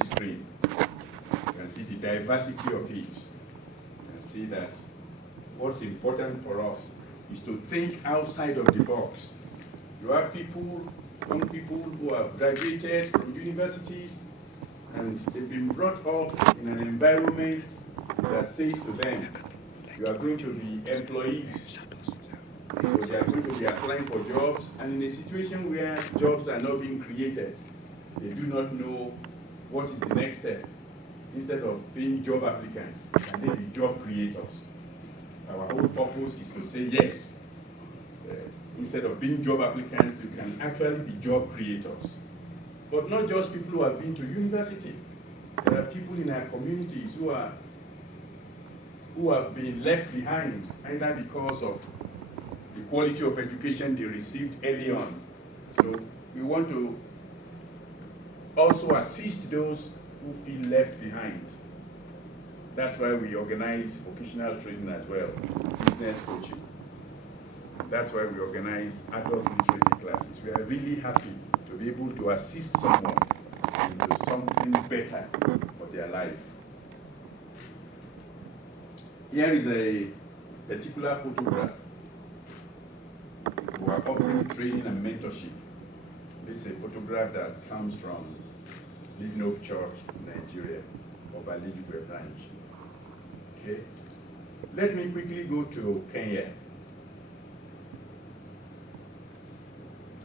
this screen. You can see the diversity of it. You can see that what's important for us is to think outside of the box. You have people, young people who have graduated from universities and they've been brought up in an environment that says to them, you are going to be employees. So they are going to be applying for jobs, and in a situation where jobs are not being created, they do not know what is the next step. Instead of being job applicants, can they be job creators? Our whole purpose is to say yes. Instead of being job applicants, you can actually be job creators. But not just people who have been to university. There are people in our communities who have been left behind, either because of the quality of education they received early on. So we want to also assist those who feel left behind. That's why we organize vocational training as well, business coaching. That's why we organize adult literacy classes. We are really happy to be able to assist someone into something better for their life. Here is a particular photograph. We are offering training and mentorship. This is a photograph that comes from Living Hope Church in Nigeria, Obalejugbe branch. Okay. Let me quickly go to Kenya.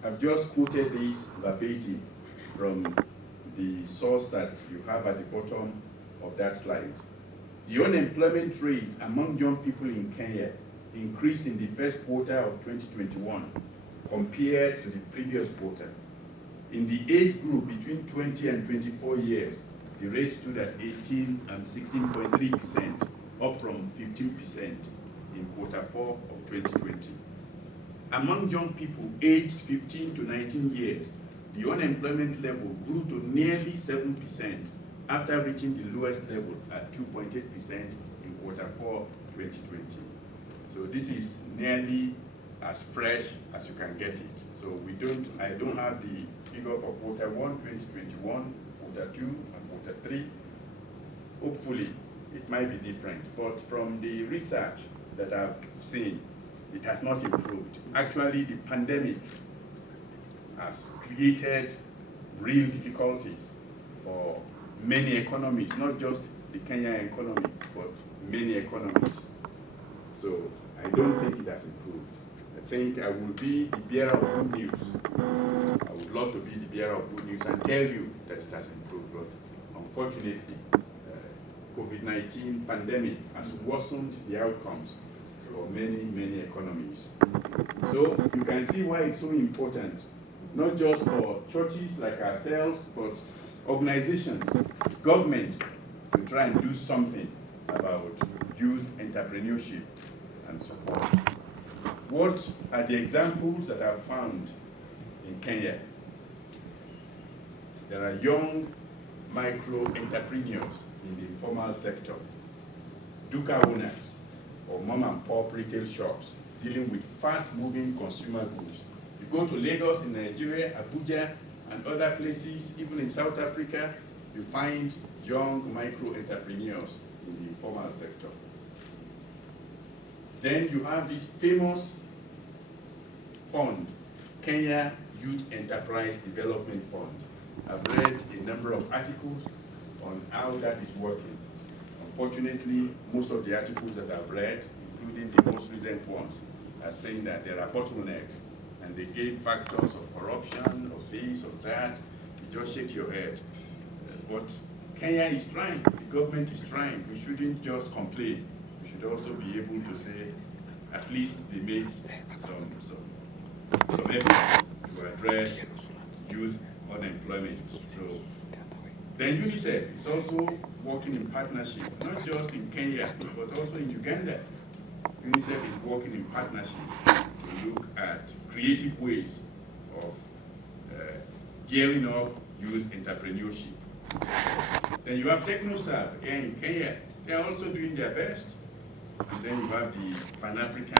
I've just quoted this verbatim from the source that you have at the bottom of that slide. The unemployment rate among young people in Kenya increased in the first quarter of 2021 compared to the previous quarter. In the age group between 20 and 24 years, the rate stood at 18 and 16.3%, up from 15% in quarter 4 of 2020. Among young people aged 15 to 19 years, the unemployment level grew to nearly 7% after reaching the lowest level at 2.8% in quarter 4 2020. So this is nearly as fresh as you can get it. So I don't have the figure for quarter 1 2021, quarter 2 and quarter 3. Hopefully it might be different, but from the research that I've seen, it has not improved. Actually, the pandemic has created real difficulties for many economies, not just the Kenyan economy, but many economies. So I don't think it has improved. I think I will be the bearer of good news. I would love to be the bearer of good news and tell you that it has improved, but unfortunately, COVID-19 pandemic has worsened the outcomes for many, many economies. So you can see why it's so important, not just for churches like ourselves, but organizations, governments, to try and do something about youth entrepreneurship and support. What are the examples that I've found in Kenya? There are young micro entrepreneurs in the informal sector, duka owners, or mom and pop retail shops dealing with fast-moving consumer goods. You go to Lagos in Nigeria, Abuja, and other places, even in South Africa, you find young micro entrepreneurs in the informal sector. Then you have this famous fund, Kenya Youth Enterprise Development Fund. I've read a number of articles on how that is working. Unfortunately, most of the articles that I've read, including the most recent ones, are saying that there are bottlenecks, and they gave factors of corruption, of this, of that. You just shake your head. But Kenya is trying, the government is trying. We shouldn't just complain. We should also be able to say, at least they made some effort to address youth unemployment. So then UNICEF is also working in partnership, not just in Kenya, but also in Uganda. UNICEF is working in partnership to look at creative ways of gearing up youth entrepreneurship. Then you have TechnoServe here in Kenya. They are also doing their best. And then you have the Pan-African